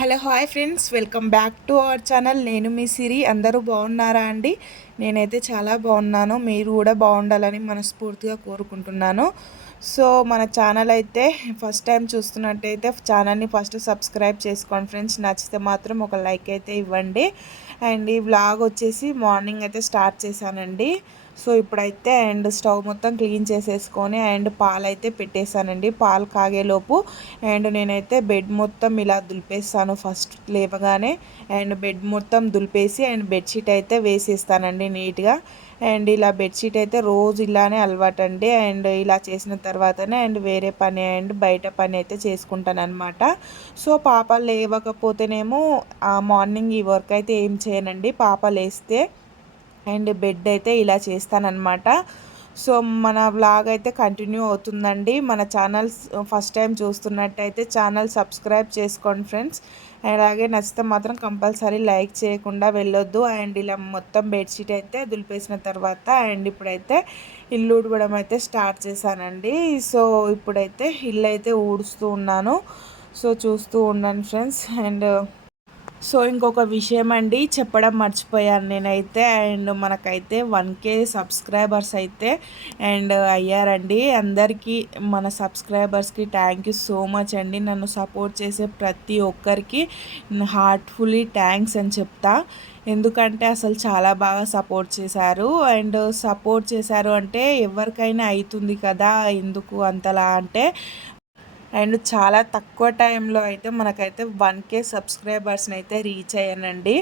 Hello hi friends. Welcome back to our channel. నేను మీ సిరి. అందరూ బాగున్నారా అండి? నేనైతే చాలా బాగున్నాను. మీరు కూడా బాగుండాలని మనస్ఫూర్తిగా కోరుకుంటున్నాను. సో మన ఛానల్ అయితే ఫస్ట్ టైం చూస్తున్నట్టయితే ఛానల్ని ఫస్ట్ సబ్స్క్రైబ్ చేసుకోండి ఫ్రెండ్స్. నచ్చితే మాత్రం ఒక లైక్ అయితే ఇవ్వండి. అండ్ ఈ వ్లాగ్ వచ్చేసి మార్నింగ్ అయితే స్టార్ట్ చేశానండి. సో ఇప్పుడైతే అండ్ స్టవ్ మొత్తం క్లీన్ చేసేసుకొని అండ్ పాలు అయితే పెట్టేశానండి. పాలు కాగేలోపు అండ్ నేనైతే బెడ్ మొత్తం ఇలా దులిపేస్తాను. ఫస్ట్ లేవగానే అండ్ బెడ్ మొత్తం దులిపేసి అండ్ బెడ్షీట్ అయితే వేసేస్తానండి నీట్గా. అండ్ ఇలా బెడ్షీట్ అయితే రోజు ఇలానే అలవాటు అండి అండ్ ఇలా చేసిన తర్వాతనే అండ్ వేరే పని అండ్ బయట పని అయితే చేసుకుంటాను అనమాట సో పాప లేవకపోతేనేమో మార్నింగ్ ఈ వర్క్ అయితే ఏం చేయనండి. పాప లేస్తే అండ్ బెడ్ అయితే ఇలా చేస్తానన్నమాట. సో మన వ్లాగ్ అయితే కంటిన్యూ అవుతుందండి. మన ఛానల్ ఫస్ట్ టైం చూస్తున్నట్టయితే ఛానల్ సబ్స్క్రైబ్ చేసుకోండి ఫ్రెండ్స్. అలాగే నచ్చితే మాత్రం కంపల్సరీ లైక్ చేయకుండా వెళ్ళొద్దు. అండ్ ఇలా మొత్తం బెడ్షీట్ అయితే దులిపేసిన తర్వాత అండ్ ఇప్పుడైతే ఇల్లు ఊడవడం అయితే స్టార్ట్ చేశానండి. సో ఇప్పుడైతే ఇల్లు అయితే ఊడుస్తూ ఉన్నాను. సో చూస్తూ ఉన్నాను ఫ్రెండ్స్. అండ్ సో ఇంకొక విషయం అండి చెప్పడం మర్చిపోయాను నేనైతే. అండ్ మనకైతే వన్ కే సబ్స్క్రైబర్స్ అయితే అండ్ అయ్యారండి. అందరికీ మన సబ్స్క్రైబర్స్కి థ్యాంక్ యూ సో మచ్ అండి. నన్ను సపోర్ట్ చేసే ప్రతి ఒక్కరికి హార్ట్ఫుల్లీ థ్యాంక్స్ అని చెప్తా. ఎందుకంటే అసలు చాలా బాగా సపోర్ట్ చేశారు. అండ్ సపోర్ట్ చేశారు అంటే ఎవరికైనా అవుతుంది కదా ఎందుకు అంతలా అంటే అండ్ చాలా తక్కువ టైంలో అయితే మనకైతే వన్ కే సబ్స్క్రైబర్స్ని అయితే రీచ్ అయ్యానండి.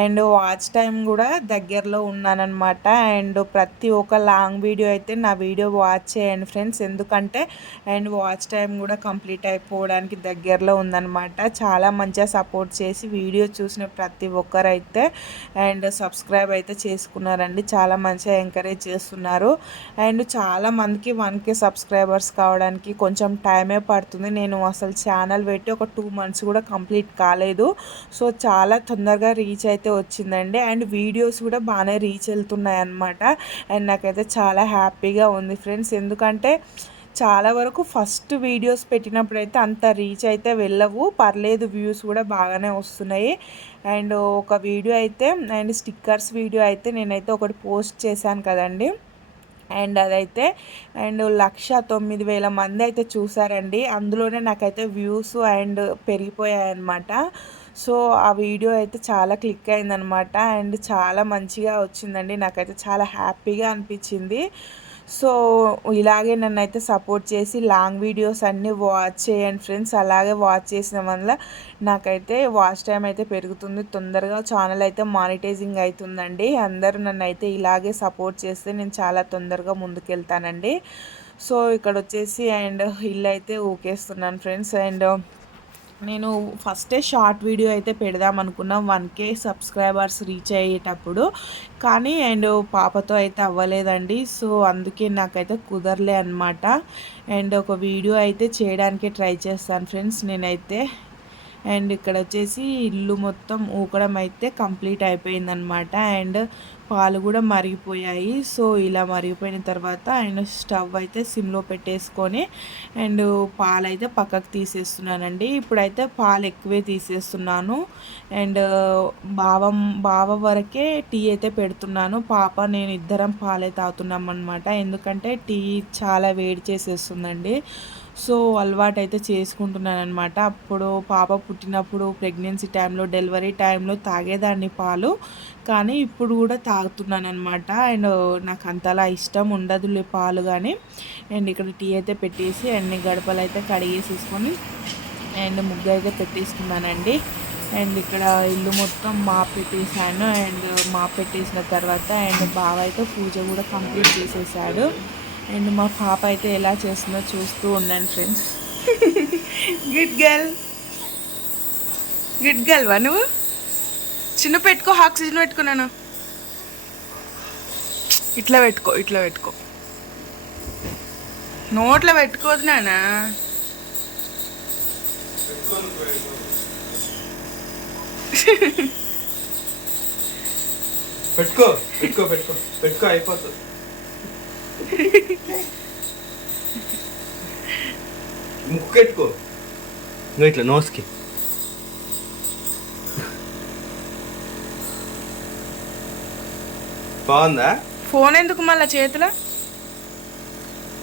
అండ్ వాచ్ టైం కూడా దగ్గరలో ఉన్నానమాట అండ్ ప్రతి ఒక్క లాంగ్ వీడియో అయితే నా వీడియో వాచ్ చేయండి ఫ్రెండ్స్. ఎందుకంటే అండ్ వాచ్ టైం కూడా కంప్లీట్ అయిపోవడానికి దగ్గరలో ఉందన్నమాట. చాలా మంచిగా సపోర్ట్ చేసి వీడియో చూసిన ప్రతి ఒక్కరైతే అండ్ సబ్స్క్రైబ్ అయితే చేసుకున్నారండి. చాలా మంచిగా ఎంకరేజ్ చేస్తున్నారు. అండ్ చాలా మందికి వన్ కే సబ్స్క్రైబర్స్ కావడానికి కొంచెం టైమే పడుతుంది. పడుతుంది. నేను అసలు ఛానల్ పెట్టి ఒక టూ మంత్స్ కూడా కంప్లీట్ కాలేదు. సో చాలా తొందరగా రీచ్ అయితే వచ్చిందండి. అండ్ వీడియోస్ కూడా బాగానే రీచ్ వెళ్తున్నాయి అనమాట అండ్ నాకైతే చాలా హ్యాపీగా ఉంది ఫ్రెండ్స్. ఎందుకంటే చాలా వరకు ఫస్ట్ వీడియోస్ పెట్టినప్పుడు అయితే అంత రీచ్ అయితే వెళ్ళవు. పర్లేదు వ్యూస్ కూడా బాగానే వస్తున్నాయి. అండ్ ఒక వీడియో అయితే అండ్ స్టిక్కర్స్ వీడియో అయితే నేనైతే ఒకటి పోస్ట్ చేశాను కదండి. అండ్ అదైతే అండ్ లక్ష తొమ్మిది వేల మంది అయితే చూసారండి. అందులోనే నాకైతే వ్యూస్ అండ్ పెరిగిపోయాయి అనమాట సో ఆ వీడియో అయితే చాలా క్లిక్ అయిందనమాట అండ్ చాలా మంచిగా వచ్చిందండి. నాకైతే చాలా హ్యాపీగా అనిపించింది. సో ఇలాగే నన్ను అయితే సపోర్ట్ చేసి లాంగ్ వీడియోస్ అన్నీ వాచ్ చేయండి ఫ్రెండ్స్. అలాగే వాచ్ చేసిన వల్ల నాకైతే వాచ్ టైం అయితే పెరుగుతుంది. తొందరగా ఛానల్ అయితే మానిటైజింగ్ అవుతుందండి అందరూ నన్ను అయితే ఇలాగే సపోర్ట్ చేస్తే నేను చాలా తొందరగా ముందుకెళ్తానండి. సో ఇక్కడ వచ్చేసి అండ్ ఇల్లు అయితే ఊకేస్తున్నాను ఫ్రెండ్స్. అండ్ నేను ఫస్టే షార్ట్ వీడియో అయితే పెడదాం అనుకున్నాం. వన్ కే సబ్స్క్రైబర్స్ రీచ్ అయ్యేటప్పుడు. కానీ అండ్ పాపతో అయితే అవ్వలేదండి. సో అందుకే నాకైతే కుదరలే అనమాట అండ్ ఒక వీడియో అయితే చేయడానికి ట్రై చేస్తాను ఫ్రెండ్స్ నేనైతే అండ్ ఇక్కడ వచ్చేసి ఇల్లు మొత్తం ఊకడం అయితే కంప్లీట్ అయిపోయిందనమాట అండ్ పాలు కూడా మరిగిపోయాయి. సో ఇలా మరిగిపోయిన తర్వాత అండ్ స్టవ్ అయితే సిమ్లో పెట్టేసుకొని అండ్ పాలు అయితే పక్కకు తీసేస్తున్నానండి. ఇప్పుడైతే పాలు ఎక్కువే తీసేస్తున్నాను. అండ్ బావం బావ వరకే టీ అయితే పెడుతున్నాను. పాప నేను ఇద్దరం పాలే తాగుతున్నాం అనమాట ఎందుకంటే టీ చాలా వేడి చేసేస్తుందండి. సో అలవాటు అయితే చేసుకుంటున్నాను అనమాట అప్పుడు పాప పుట్టినప్పుడు ప్రెగ్నెన్సీ టైంలో డెలివరీ టైంలో తాగేదాన్ని పాలు. కానీ ఇప్పుడు కూడా తాగుతున్నాను అనమాట అండ్ నాకు అంతలా ఇష్టం ఉండదులే పాలు కానీ అండ్ ఇక్కడ టీ అయితే పెట్టేసి అండ్ గడపలు అయితే కడిగేసేసుకొని అండ్ ముగ్గు అయితే పెట్టేసుకున్నానండి. అండ్ ఇక్కడ ఇల్లు మొత్తం మాప్ పెట్టేసాను అండ్ మాప్ పెట్టేసిన తర్వాత అండ్ బావ అయితే పూజ కూడా కంప్లీట్ చేసేసాడు. అండ్ మా పాప అయితే ఎలా చేస్తుందో చూస్తూ ఉండండి friends good girl good girl వా నువ్వు? చిన్న పెట్టుకో ఆక్సిజన్ పెట్టుకున్నాను. ఇట్లా పెట్టుకో ఇట్లా పెట్టుకో. నోట్లో పెట్టుకోదు నానా పెట్టుకో పెట్టుకో పెట్టుకో పెట్టుకో అయిపోతుంది. ముక్కెట్టుకో. నువ్వు ఇట్లా నోస్కి. బాగుందా? ఫోన్ ఎందుకు మళ్ళీ చేతిలో?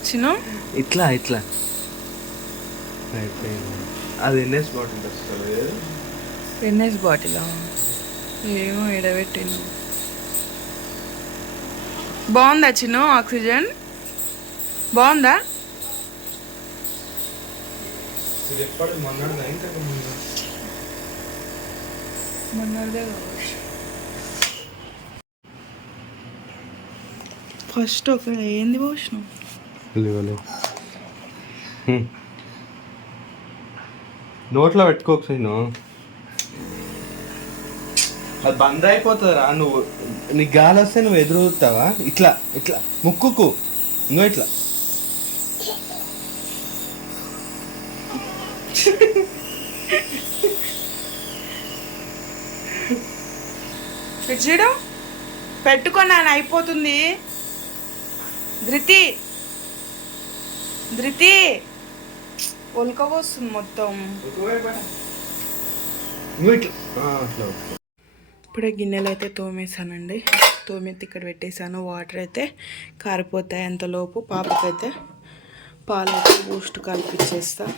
చిన్న? ఇట్లా ఇట్లా. అయిపోయింది అది ఎన్ఎస్ బాటిల్ తెస్తాడు. NS bottle? ఏమో ఎడబెట్టిండు. బాగుందా చిన్న ఆక్సిజన్? బాగుందా? ఫస్ట్ ఒక ఏంది పోషణం లేవలే. నోట్లో పెట్టుకోకు సీను అది బంద్ అయిపోతుందిరా. నువ్వు నీకు గాలి వస్తే నువ్వు ఎదురుతావా ఇట్లా ఇట్లా. ముక్కుకు. ఇంకో ఇట్లా. చూడు. పెట్టుకున్నాను అయిపోతుంది. ధృతి. ధృతి. ఉలకపోస్తుంది మొత్తం. ఇట్లా. ఇప్పుడే గిన్నెలు అయితే తోమేసానండి తోమెత్తి ఇక్కడ పెట్టేశాను. వాటర్ అయితే కారిపోతాయి అంతలోపు. పాపకైతే పాలు అయితే బూస్ట్ కలిపిచ్చేస్తాను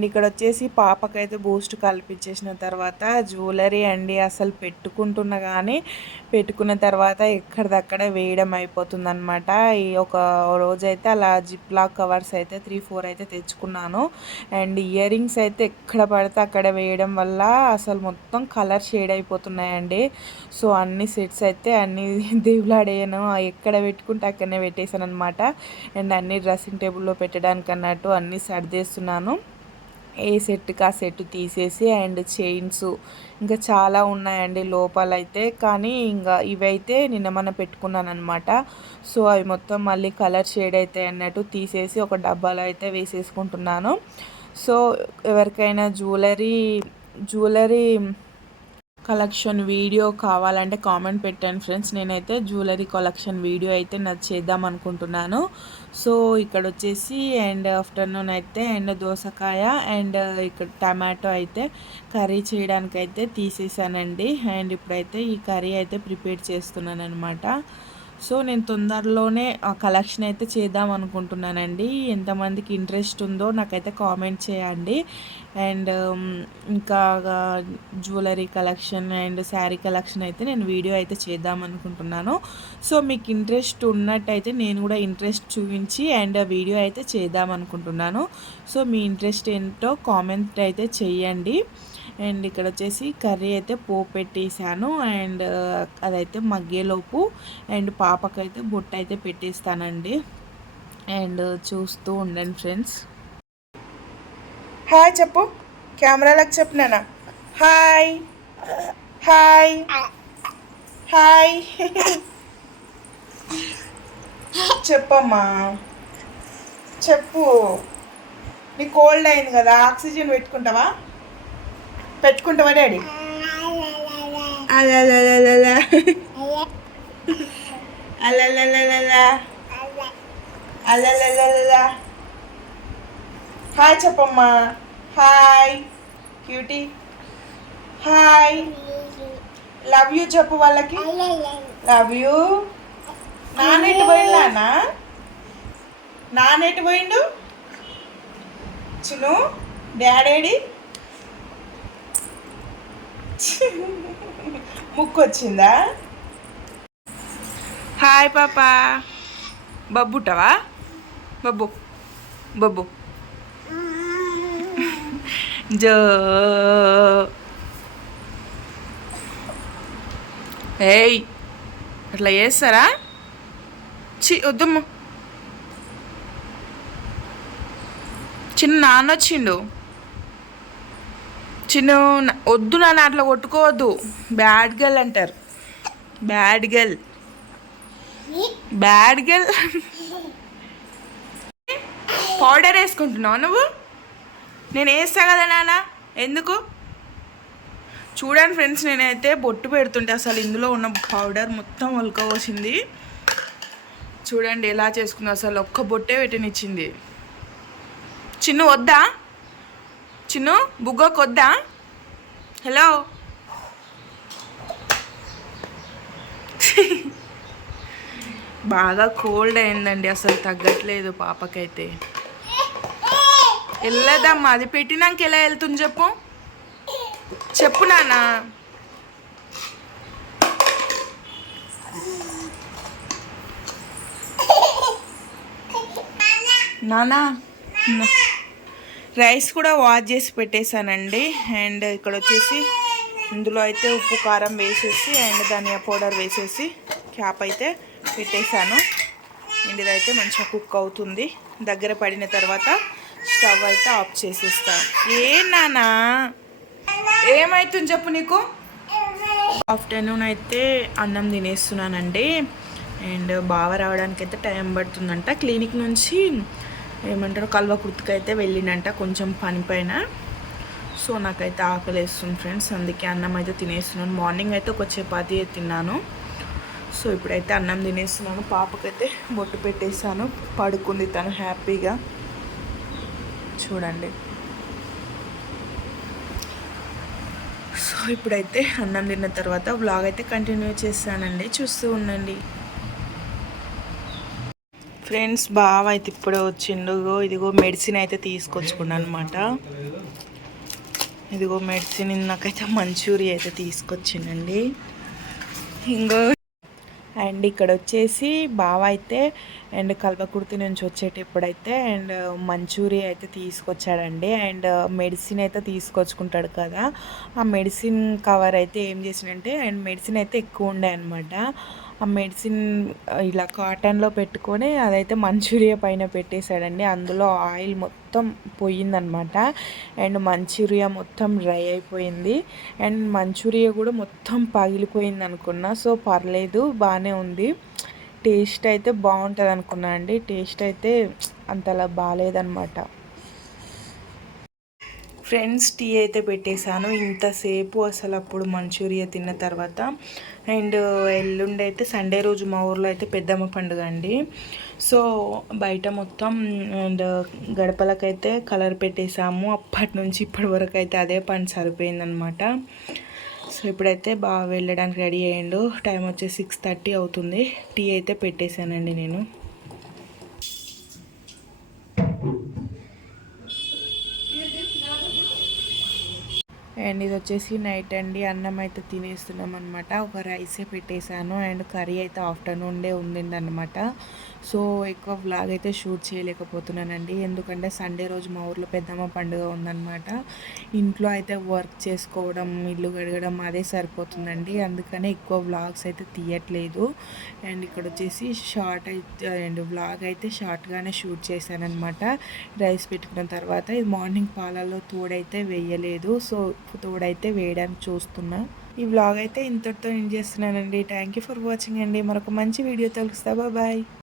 అండ్ ఇక్కడ వచ్చేసి పాపకైతే బూస్ట్ కల్పించేసిన తర్వాత జ్యువెలరీ అండి అసలు పెట్టుకుంటున్న కానీ పెట్టుకున్న తర్వాత ఎక్కడిదక్కడ వేయడం అయిపోతుంది అనమాట ఈ ఒక రోజైతే అలా జిప్ లాక్ కవర్స్ అయితే త్రీ ఫోర్ అయితే తెచ్చుకున్నాను. అండ్ ఇయర్ రింగ్స్ అయితే ఎక్కడ పడితే అక్కడ వేయడం వల్ల అసలు మొత్తం కలర్ షేడ్ అయిపోతున్నాయండి. సో అన్ని సెట్స్ అయితే అన్ని దేవులాడేయను. ఎక్కడ పెట్టుకుంటే అక్కడనే పెట్టేశాను అనమాట అండ్ అన్ని డ్రెస్సింగ్ టేబుల్లో పెట్టడానికి అన్నట్టు అన్ని సర్దేస్తున్నాను. ఏ సెట్కి ఆ సెట్ తీసేసి అండ్ చైన్స్. ఇంకా చాలా ఉన్నాయండి లోపల అయితే కానీ ఇంకా ఇవైతే నిన్న మన పెట్టుకున్నాను అనమాట సో అవి మొత్తం మళ్ళీ కలర్ షేడ్ అయితే అన్నట్టు తీసేసి ఒక డబ్బాలో అయితే వేసేసుకుంటున్నాను. సో ఎవరికైనా జ్యువెలరీ జ్యువెలరీ కలెక్షన్ వీడియో కావాలంటే కామెంట్ పెట్టండి ఫ్రెండ్స్. నేనైతే జ్యువెలరీ కలెక్షన్ వీడియో అయితే నాకు చేద్దాం అనుకుంటున్నాను. సో ఇక్కడ వచ్చేసి అండ్ ఆఫ్టర్నూన్ అయితే అండ్ దోసకాయ అండ్ ఇక్కడ టమాటో అయితే కర్రీ చేయడానికి అయితే తీసేసానండి. అండ్ ఇప్పుడైతే ఈ కర్రీ అయితే ప్రిపేర్ చేస్తున్నాను అనమాట సో నేను తొందరలోనే ఆ కలెక్షన్ అయితే చేద్దాం అనుకుంటున్నానండి. ఎంతమందికి ఇంట్రెస్ట్ ఉందో నాకైతే కామెంట్ చేయండి. అండ్ ఇంకా jewellery collection and sari collection అయితే నేను వీడియో అయితే చేద్దాం అనుకుంటున్నాను. సో మీకు ఇంట్రెస్ట్ ఉన్నట్టయితే నేను కూడా ఇంట్రెస్ట్ చూపించి అండ్ వీడియో అయితే చేద్దాం అనుకుంటున్నాను. సో మీ ఇంట్రెస్ట్ ఏంటో కామెంట్ అయితే చేయండి. అండ్ ఇక్కడ వచ్చేసి కర్రీ అయితే పోపు పెట్టేశాను అండ్ అదైతే మగ్గేలోపు అండ్ పాపకైతే బొట్టు అయితే పెట్టేస్తానండి. అండ్ చూస్తూ ఉండండి ఫ్రెండ్స్. హాయ్ చెప్పు. కెమెరాలకు చెప్పినానా హాయ్. హాయ్. హాయ్. చెప్పమ్మా. చెప్పు. నీ కోల్డ్ అయింది కదా ఆక్సిజన్ పెట్టుకుంటావా? పెట్టుకుంటావా డాడీ. అలలలలల. అలలలలల. హాయ్ చెప్పమ్మా. Hi. Cutie. Hi. Love you చెప్పు వాళ్ళకి. Love you. నానెటు పోయిందానా నానెటు పోయిండు? చిను డాడేడి ముక్కు వచ్చిందా హాయ్ పాపా. బబ్బుటవా? బబ్బు. బబ్బు. జో. ఏయ్ అట్లా చేస్తారా? చి వద్దమ్మ. చిన్న నాన్న వచ్చిండు. చిన్న వద్దు నాన్న అట్లా కొట్టుకోవద్దు. బ్యాడ్ గర్ల్ అంటారు. Bad girl bad girl powder వేసుకుంటున్నావు నువ్వు? నేను వేస్తా కదా నాన్న. ఎందుకు? చూడండి ఫ్రెండ్స్ నేనైతే బొట్టు పెడుతుంటే అసలు ఇందులో ఉన్న పౌడర్ మొత్తం ఉలకపోసింది చూడండి ఎలా చేసుకుందో అసలు ఒక్క బొట్టే పెట్టనిచ్చింది. చిన్ను వద్దా? చిన్ను బుగ్గకు కొద్దా? హలో బాగా కోల్డ్ అయిందండి అసలు తగ్గట్లేదు పాపకైతే. వెళ్ళదమ్మా అది పెట్టినాక ఎలా వెళ్తుంది చెప్పు. చెప్పు నాన్న. నానా రైస్ కూడా వాష్ చేసి పెట్టేశానండి. అండ్ ఇక్కడ వచ్చేసి ఇందులో అయితే ఉప్పు కారం వేసేసి అండ్ ధనియా పౌడర్ వేసేసి క్యాప్ అయితే పెట్టేశాను. అండ్ ఇదైతే మంచిగా కుక్ అవుతుంది. దగ్గర పడిన తర్వాత స్టవ్ అయితే ఆఫ్ చేసేస్తాను ఏ నానా ఏమవుతుంది చెప్పు నీకు? ఆఫ్టర్నూన్ అయితే అన్నం తినేస్తున్నానండి. అండ్ బావ రావడానికి అయితే టైం పడుతుందంట. క్లినిక్ నుంచి ఏమంటారు కల్వ కుర్తికి అయితే వెళ్ళినంట కొంచెం పని పైన. సో నాకైతే ఆకలి వేస్తుంది ఫ్రెండ్స్ అందుకే అన్నం అయితే తినేస్తున్నాను. మార్నింగ్ అయితే ఒక చపాతి తిన్నాను. సో ఇప్పుడైతే అన్నం తినేస్తున్నాను. పాపకైతే బొట్టు పెట్టేశాను. పడుకుంది తను హ్యాపీగా. చూడండి. సో ఇప్పుడైతే అన్నం తిన్న తర్వాత వ్లాగ్ అయితే కంటిన్యూ చేస్తానండి. చూస్తూ ఉండండి. ఫ్రెండ్స్ బావ అయితే ఇప్పుడే వచ్చిండుగో ఇదిగో మెడిసిన్ అయితే తీసుకొచ్చుకున్నాను అనమాట ఇదిగో మెడిసిన్ నాకైతే మంచూరియా అయితే తీసుకొచ్చిండండి. ఇంకో అండ్ ఇక్కడ వచ్చేసి బావ అయితే అండ్ కల్వకుర్తి నుంచి వచ్చేటప్పుడైతే అండ్ మంచూరియా అయితే తీసుకొచ్చాడండి. అండ్ మెడిసిన్ అయితే తీసుకొచ్చుకుంటాడు కదా. ఆ మెడిసిన్ కవర్ అయితే ఏం చేసిందంటే అండ్ మెడిసిన్ అయితే ఎక్కువ ఉండే అనమాట ఆ మెడిసిన్ ఇలా కాటన్లో పెట్టుకొని అదైతే మంచూరియా పైన పెట్టేశాడండి. అందులో ఆయిల్ మొత్తం పోయిందనమాట. అండ్ మంచూరియా మొత్తం డ్రై అయిపోయింది. అండ్ మంచూరియా కూడా మొత్తం పగిలిపోయింది అనుకున్నా. సో పర్లేదు బాగానే ఉంది. టేస్ట్ అయితే బాగుంటుంది అనుకున్నా అండి. టేస్ట్ అయితే అంతలా బాగాలేదనమాట ఫ్రెండ్స్ టీ అయితే పెట్టేశాను. ఇంతసేపు అసలు అప్పుడు మంచూరియా తిన్న తర్వాత అండ్ ఎల్లుండి అయితే సండే రోజు మా ఊర్లో అయితే పెద్దమ్మ పండుగ అండి. సో బయట మొత్తం అండ్ గడపలకైతే కలర్ పెట్టేశాము. అప్పటి నుంచి ఇప్పటి వరకు అయితే అదే పని సరిపోయిందనమాట సో ఇప్పుడైతే బాగా వెళ్ళడానికి రెడీ అయ్యిండు. టైం వచ్చి సిక్స్ థర్టీ అవుతుంది. టీ అయితే పెట్టేశానండి నేను. అండ్ ఇది వచ్చేసి నైట్ అండి. అన్నం అయితే తినేస్తున్నాం అనమాట ఒక రైసే పెట్టేశాను అండ్ కర్రీ అయితే ఆఫ్టర్నూన్ డే అనమాట సో ఎక్కువ వ్లాగ్ అయితే షూట్ చేయలేకపోతున్నానండి. ఎందుకంటే సండే రోజు మా ఊర్లో పెద్దమ్మ పండుగ ఉందన్నమాట. ఇంట్లో అయితే వర్క్ చేసుకోవడం ఇల్లు గడగడం అదే సరిపోతుందండి. అందుకనే ఎక్కువ వ్లాగ్స్ అయితే తీయట్లేదు. అండ్ ఇక్కడ వచ్చేసి షార్ట్ అయితే అండ్ వ్లాగ్ అయితే షార్ట్గానే షూట్ చేశానమాట రైస్ పెట్టుకున్న తర్వాత ఇది మార్నింగ్ పాలలో తోడైతే వేయలేదు. సో తోడైతే వేయడానికి చూస్తున్నా. ఈ వ్లాగ్ అయితే ఇంతటితో ఎండ్ చేస్తున్నానండి. థ్యాంక్ యూ ఫర్ వాచింగ్ అండి. మరొక మంచి వీడియో తెలుస్తా బాయ్.